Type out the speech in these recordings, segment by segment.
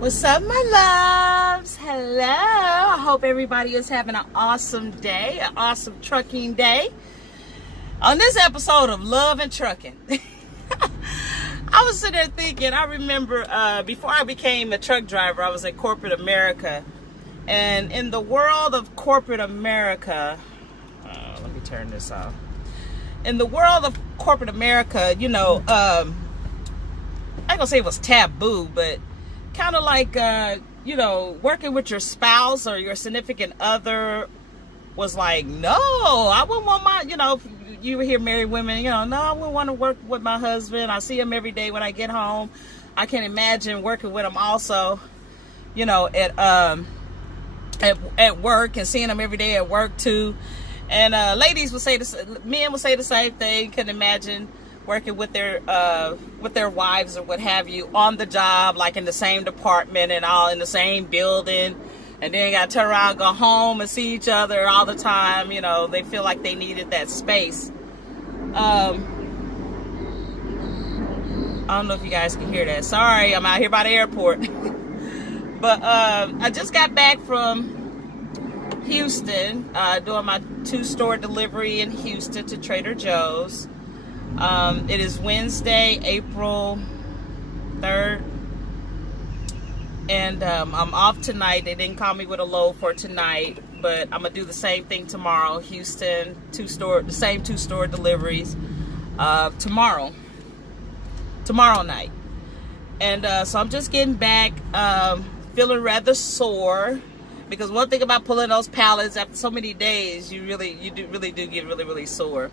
What's up, my loves? Hello. I hope everybody is having an awesome day, an awesome trucking day. On this episode of Love and Trucking, I was sitting there thinking, I remember before I became a truck driver, I was in corporate America. And in the world of corporate America, let me turn this off. In the world of corporate America, I ain't gonna say it was taboo, but kind of like, working with your spouse or your significant other was like, no, I wouldn't want my, if you hear married women, no, I wouldn't want to work with my husband. I see him every day when I get home. I can imagine working with him also, at work and seeing him every day at work too. And ladies would say men would say the same thing. Couldn't imagine working with their wives or what have you on the job, like in the same department and all in the same building, and then got to turn around, go home and see each other all the time. They feel like they needed that space. I don't know if you guys can hear that. Sorry, I'm out here by the airport. But I just got back from Houston, doing my 2-store delivery in Houston to Trader Joe's. It is Wednesday, April 3rd, and I'm off tonight. They didn't call me with a load for tonight, but I'm gonna do the same thing tomorrow. Houston, the same 2-store deliveries tomorrow night. And so I'm just getting back, feeling rather sore, because one thing about pulling those pallets after so many days, you really do get really sore.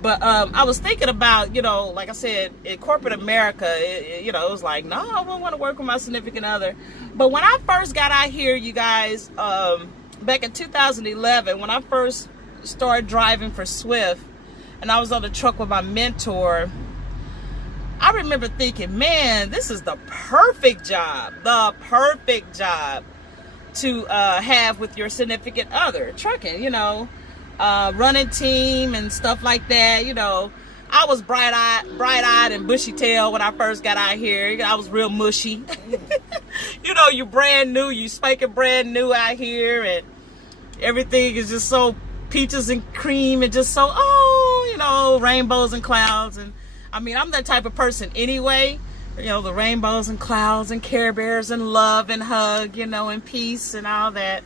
But I was thinking about, like I said, in corporate America, it was like, no, I wouldn't want to work with my significant other. But when I first got out here, you guys, back in 2011, when I first started driving for Swift, and I was on the truck with my mentor, I remember thinking, man, this is the perfect job to have with your significant other, trucking, running team and stuff like that. I was bright-eyed and bushy-tailed when I first got out here. I was real mushy. You brand new, you spanking brand new out here, and everything is just so peaches and cream and just so, rainbows and clouds. And I mean, I'm that type of person anyway. The rainbows and clouds and Care Bears and love and hug, and peace and all that.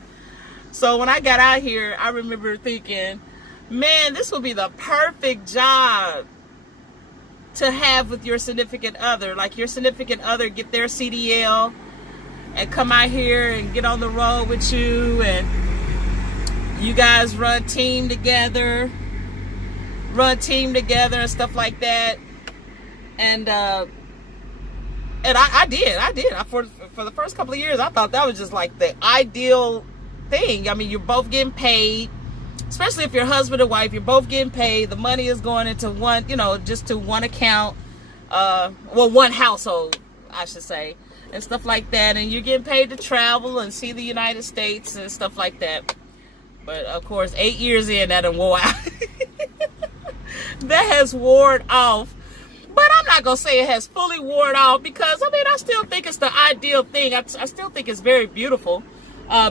So when I got out here, I remember thinking, man, this will be the perfect job to have with your significant other. Like, your significant other get their CDL and come out here and get on the road with you, and you guys run team together and stuff like that. And I did. For the first couple of years, I thought that was just like the ideal thing. I mean, you're both getting paid, especially if you're husband and wife. You're both getting paid. The money is going into one, just to one account, one household, I should say, and stuff like that. And you're getting paid to travel and see the United States and stuff like that. But of course, 8 years in, that done wore out. That has worn off. But I'm not going to say it has fully worn off, because, I still think it's the ideal thing. I still think it's very beautiful. I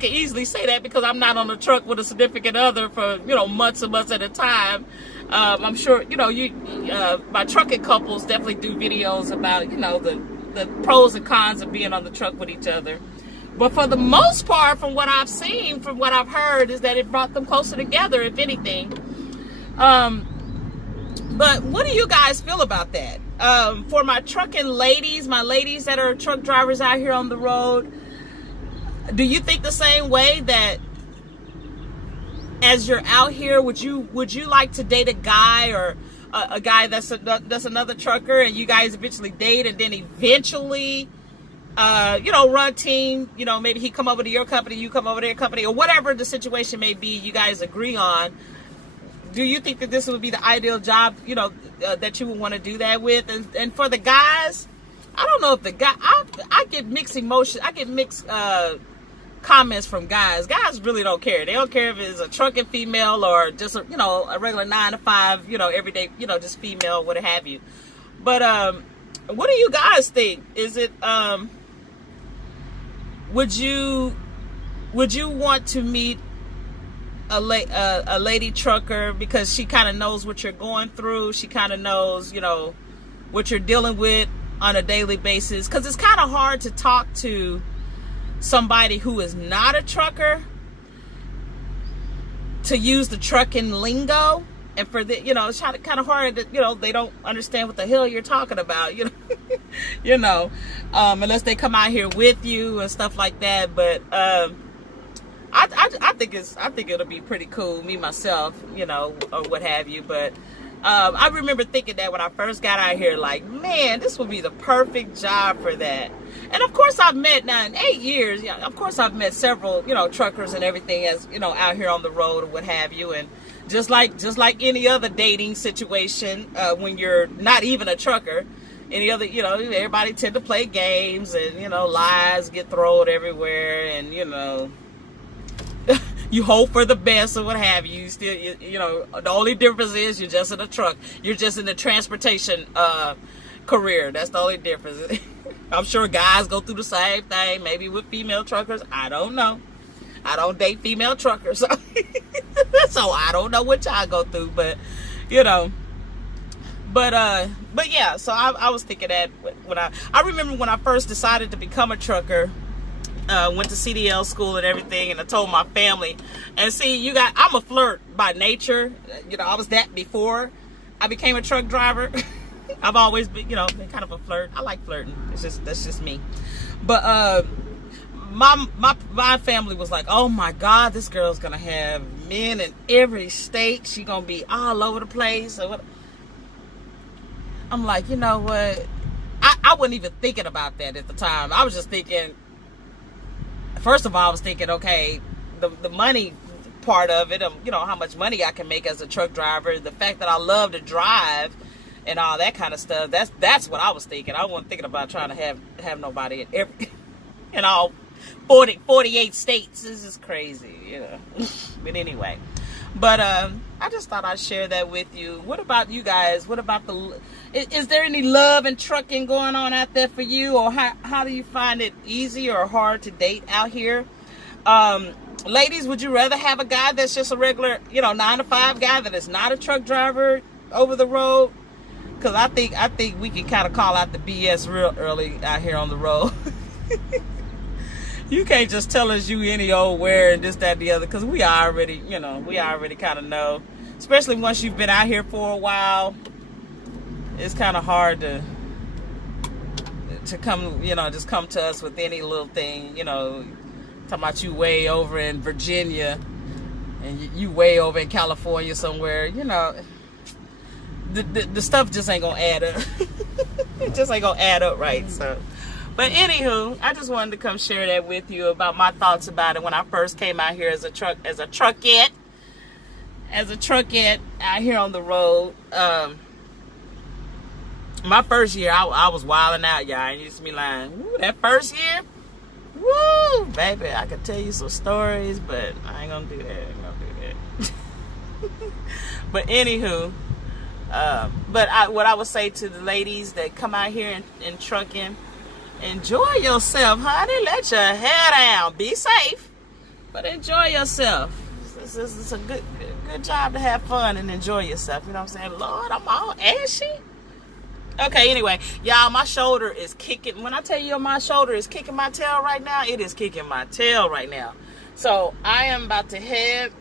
can easily say that because I'm not on the truck with a significant other for, months and months at a time. I'm sure, my trucking couples definitely do videos about, the pros and cons of being on the truck with each other. But for the most part, from what I've seen, from what I've heard, is that it brought them closer together, if anything. But what do you guys feel about that? For my trucking ladies, my ladies that are truck drivers out here on the road, do you think the same way, that as you're out here, would you like to date a guy or a guy that's another trucker, and you guys eventually date, and then eventually, run team, maybe he come over to your company, you come over to their company, or whatever the situation may be, you guys agree on? Do you think that this would be the ideal job, that you would want to do that with? And for the guys, I don't know if the guy, I get mixed emotions. I get mixed comments from guys. Guys really don't care. They don't care if it's a trucking female or just a regular 9 to 5, everyday, just female, what have you. But what do you guys think? Is it would you want to meet a lady trucker because she kind of knows what you're going through? She kind of knows, you know, what you're dealing with on a daily basis, because it's kind of hard to talk to somebody who is not a trucker, to use the trucking lingo, and for the, you know, it's kind of hard that, you know, they don't understand what the hell you're talking about, you know. You know, unless they come out here with you and stuff like that. But I think it'll be pretty cool, me myself, you know, or what have you. But I remember thinking that when I first got out here, like, man, this would be the perfect job for that. And of course I've met, now in 8 years, yeah, of course I've met several, you know, truckers and everything, as, you know, out here on the road or what have you. And just like any other dating situation, when you're not even a trucker, any other, you know, everybody tend to play games, and, you know, lies get thrown everywhere, and, you know, you hope for the best or what have you. You still, you know, the only difference is you're just in a truck. You're just in the transportation career. That's the only difference. I'm sure guys go through the same thing, maybe with female truckers. I don't know. I don't date female truckers, so, so I don't know what y'all go through, but, you know. But yeah, so I was thinking that when I remember when I first decided to become a trucker, went to CDL school and everything, and I told my family. And see, I'm a flirt by nature. You know, I was that before I became a truck driver. I've always been, you know, been kind of a flirt. I like flirting. That's just me. But my family was like, oh my God, this girl's gonna have men in every state. She gonna be all over the place. Or what? I'm like, you know what? I wasn't even thinking about that at the time. I was just thinking, first of all, I was thinking, okay, the money part of it, you know, how much money I can make as a truck driver, the fact that I love to drive and all that kind of stuff. That's what I was thinking. I wasn't thinking about trying to have nobody in all 48 states. This is crazy, you know. But anyway, but I just thought I'd share that with you. What about you guys? What about is there any love and trucking going on out there for you? Or how do you find it easy or hard to date out here? Ladies, would you rather have a guy that's just a regular, you know, 9-to-5 guy that is not a truck driver over the road? Because I think we can kind of call out the BS real early out here on the road. You can't just tell us you any old where and this, that, and the other, because we already kind of know. Especially once you've been out here for a while, it's kind of hard to come, you know, just come to us with any little thing, you know, talking about you way over in Virginia and you way over in California somewhere, you know. The stuff just ain't gonna add up. It just ain't gonna add up right. So, but anywho, I just wanted to come share that with you about my thoughts about it when I first came out here as a truckette out here on the road. My first year, I was wilding out, y'all. I used to be lying. Woo, that first year, woo, baby, I could tell you some stories, but I ain't gonna do that. But anywho. What I would say to the ladies that come out here and trucking, enjoy yourself, honey. Let your hair down. Be safe, but enjoy yourself. It's a good job to have fun and enjoy yourself. You know what I'm saying? Lord, I'm all ashy. Okay, anyway, y'all, my shoulder is kicking. When I tell you my shoulder is kicking my tail right now, it is kicking my tail right now. So I am about to head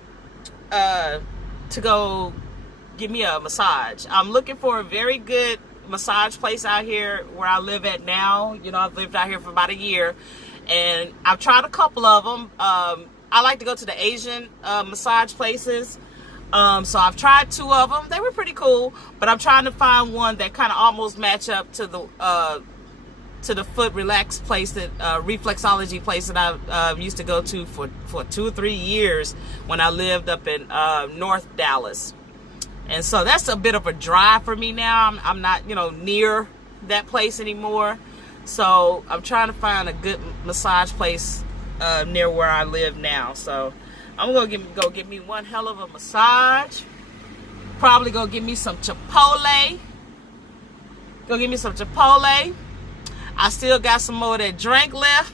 to go give me a massage. I'm looking for a very good massage place out here where I live at now. You know, I've lived out here for about a year, and I've tried a couple of them. I like to go to the Asian massage places. So I've tried 2 of them. They were pretty cool, but I'm trying to find one that kind of almost match up to the foot relax place, that reflexology place that I used to go to for 2 or 3 years when I lived up in North Dallas. And so that's a bit of a drive for me now. I'm not, you know, near that place anymore. So I'm trying to find a good massage place near where I live now. So I'm gonna go get me one hell of a massage. Probably go get me some Chipotle. I still got some more of that drink left.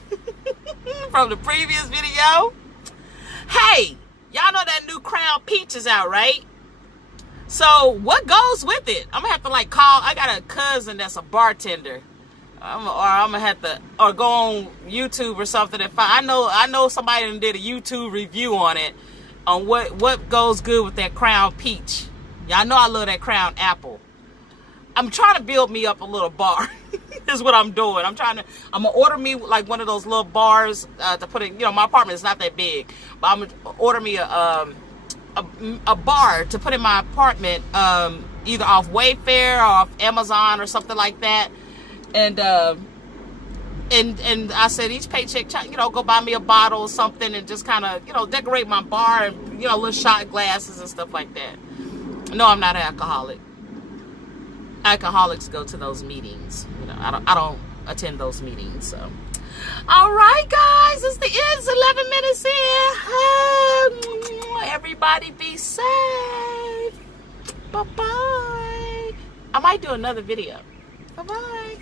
from the previous video. Hey, y'all know that new Crown Peach is out, right? So what goes with it? I'm gonna have to like call. I got a cousin that's a bartender, I'm gonna have to go on YouTube or something. If I know somebody that did a YouTube review on it, on what goes good with that Crown Peach. Y'all know I love that Crown Apple. I'm trying to build me up a little bar. Is what I'm doing. I'm gonna order me like one of those little bars to put in. You know, my apartment is not that big, but I'm gonna order me a bar to put in my apartment, either off Wayfair or off Amazon or something like that. And I said each paycheck, you know, go buy me a bottle or something and just kind of, you know, decorate my bar and, you know, little shot glasses and stuff like that. No, I'm not an alcoholic. Alcoholics go to those meetings. You know, I don't attend those meetings. So, all right, guys, it's the end. It's 11 minutes in. Everybody be safe. Bye-bye. I might do another video. Bye-bye.